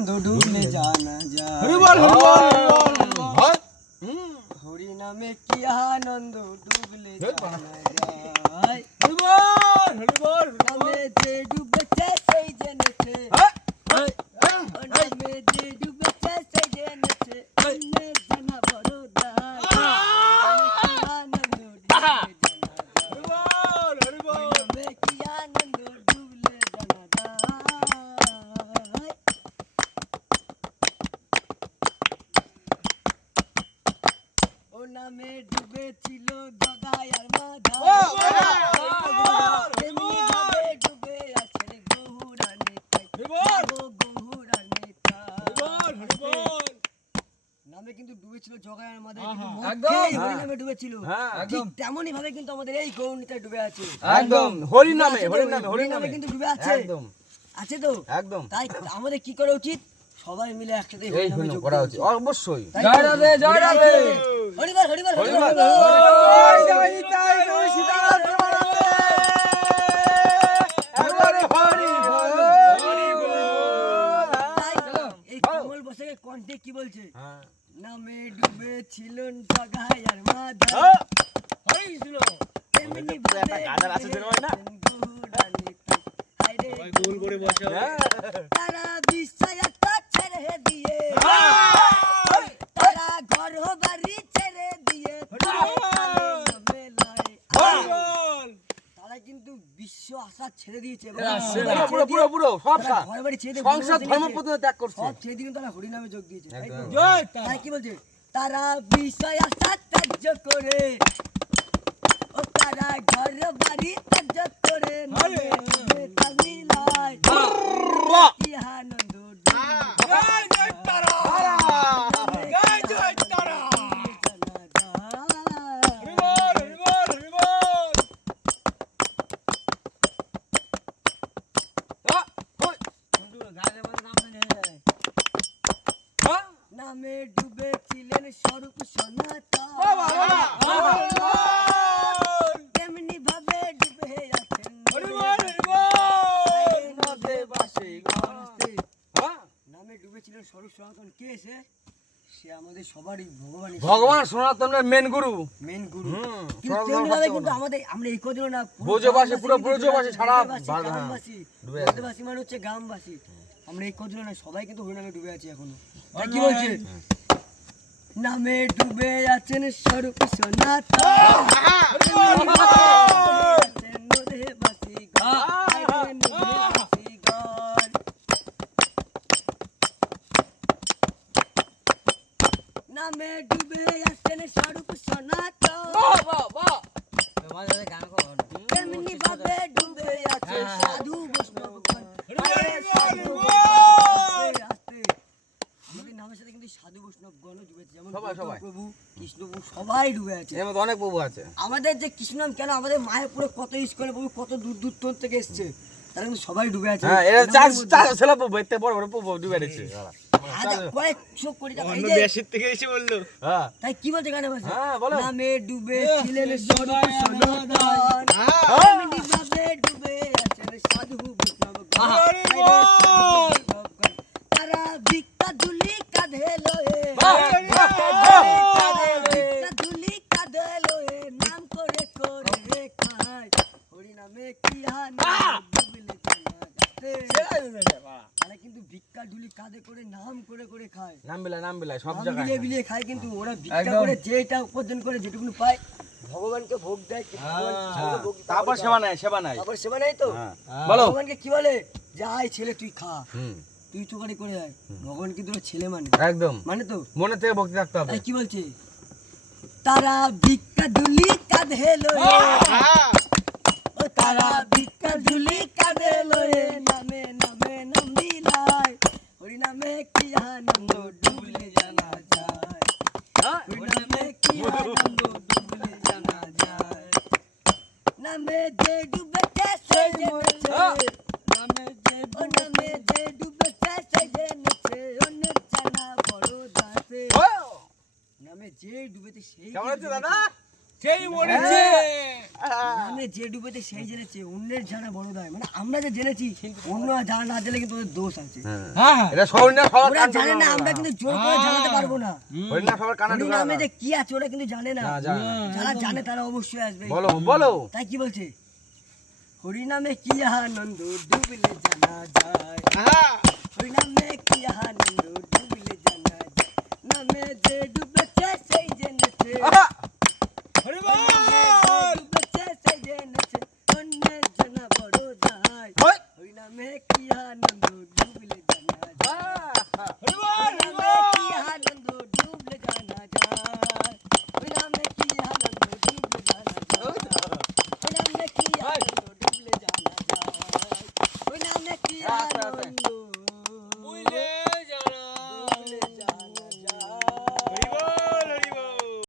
ডুবলে জানা যায় হরি বল হরি নামে কি আনন্দ ডুবলে জানা যায় হরি বল নামে যে ডুবেছে সেই জেনেছে নামে যে ডুবেছে সেই জেনেছে অন্যে জানা বড় দায় আনন্দ ডুবলে জানা যায় নামে কি আনন্দ ডুবলে জানা যায় ও নামে ডুবেছিল গদাই আর মাধা এমনি ভাবে ডুবে আছে গহুরানে তাই গহুরানে নামে কিন্তু ডুবেছিল জগাই আর মাধা হরি নামে ডুবেছিল ঠিক তেমনই ভাবে কিন্তু আমাদের এই গৌরনীতায় ডুবে আছে একদম হরি নামে হরি নামে কিন্তু ডুবে আছে একদম আছে তো একদম তাই আমাদের কি করা উচিত সবাই মিলে একসাথে এই হলো করা উচিত অবশ্যই জয় রাধে হরিবল হরিবল হরিবল জয় তাই সীতারাম এবারে হরি এই কমল বসে কণ্ঠে কি বলছে নামে ডুবে ছিলেন জগাই আর মাধা হরি ছিল এমনি একটা গাদার আছে যেন হয় না সবাই গোল করে বসে তারা বিশ্বাসটা ছেড়ে দিয়ে তারা ঘর বাড়ি ছেড়ে দিয়ে তারা কিন্তু বিশ্ব আশা ছেড়ে দিয়েছে পুরো সব ঘর বাড়ি ছেড়ে সংসার ধর্ম পদ্ধতি ত্যাগ করছে সব ছেড়ে দিয়ে তারা হরি নামে যোগ দিয়েছে জয় তাই কি বলছে তারা বিষয় আশা ত্যায্য করে ও তারা ঘর বাড়ি ত্যায্য করে নামে ডুবে তালিলায় কি আনন্দ জয় জয় তারা জয় জয় তারা হরি বল নামে ডুবেছিলেন স্বরূপ সনাতন তেমনি ভাবে ডুবে আছেন নামে ডুবেছিলেন স্বরূপ সনাতন কে এসে সে আমাদের সবারই ভগবান সনাতনের মেন গুরু মেন গুরু কিন্তু তেমনিভাবে কিন্তু আমাদের আমরা এই কদিন না ব্রজবাসী পুরো ব্রজবাসী সারা গ্রামবাসী ব্রজবাসী মানে হচ্ছে গ্রামবাসী আমরা এই কদিন না সবাই কিন্তু হরি নামে ডুবে আছি এখনো তাই কি বলছে নামে ডুবে আছেন স্বরূপ সনাতন নদেবাসী গণ নামে ডুবে আছেন স্বরূপ সনাতন তেমনি ভাবে ডুবে আছে সাধু বৈষ্ণবগণ আমাদের নামের সাথে কিন্তু সাধু বৈষ্ণবগণ ডুবেছে যেমন প্রভু কৃষ্ণ প্রভু সবাই ডুবে আছে এর মধ্যে অনেক প্রভু আছে আমাদের যে কৃষ্ণ নাম কেন আমাদের মায়াপুরে কত ইস্কনে প্রভু কত দূর দূর থেকে এসছে তারা কিন্তু সবাই ডুবে আছে হ্যাঁ এরা চার ছেলে প্রভু এতে বড় বড় প্রভু ডুবে আছে কয়েকশো কোটি টাকা থেকে এসে বললো হ্যাঁ তাই কি বলছে গানে বলছে হ্যাঁ বলো নামে ডুবে ছিলেন স্বরূপ সনাতন তেমনি ভাবে ডুবে আছেন সাধু বৈষ্ণবগণ তারা ভিক্ষা ঝুলি কাঁধে লয়ে ভিক্ষা ঝুলি কাঁধে লয়ে নাম করে করে খায় হরি নামে কি আনন্দ ডুবলে জানা যাচ্ছে তারা কিন্তু ভিক্ষা ঝুলি কাঁধে করে নাম করে করে খায় নাম বিলায় সব নাম জায়গায় বিলিয়ে বিলিয়ে খায় কিন্তু ওরা ভিক্ষা করে যেটা উপার্জন করে যেটুকুনি পায় ভগবানকে ভোগ দেয় তারপর সেবা নাই তারপর সেবা নেই তো বলো ভগবানকে কি বলে যে আয় ছেলে তুই খা তুই চোখানি করে আয় ভগবান কিন্তু ওরা ছেলে একদম মানে তো মনে থেকে ভক্তি রাখতে হবে তাই কি বলছে তারা ভিক্ষা ঝুলি কাঁধে লয়ে ও তারা ভিক্ষা ঝুলি কাঁধে লয়ে নামে নামে নাম বিলায় হরি নামে কি আনন্দ ডুবলে জানা যায় হরি নামে কি আনন্দ ডুবলে জানা যায় নামে যে ডুবেছে সে জেনেছে নামে যে ডুবেছে সে জেনেছে অনেক জানা বড় দাসে নামে যে ডুবেছে সেই কেমন আছে দাদা সেই মরেছে। নামে যে ডুবেছে সেই জেনেছে, অন্যের জানা বড় নয়। মানে আমরা যে জেনেছি, অন্য জানা না জেনে কিন্তু ওদের দোষ আছে। হ্যাঁ এটা শহর না সবার ওরা জানে না, আমরা কিন্তু জোর করে জানাতে পারবো না। হরি না সবার কানে হরি ঢোকা নামে যে কি আছে ওরা কিন্তু জানে না। না, জানে না। যারা জানে তারা অবশ্যই আসবে। বলো বলো তাই কি বলছে, হরি নামে কি আনন্দ ডুবলে জানা যায়, হরি নামে কি আনন্দ ডুবলে জানা যায়, নামে যে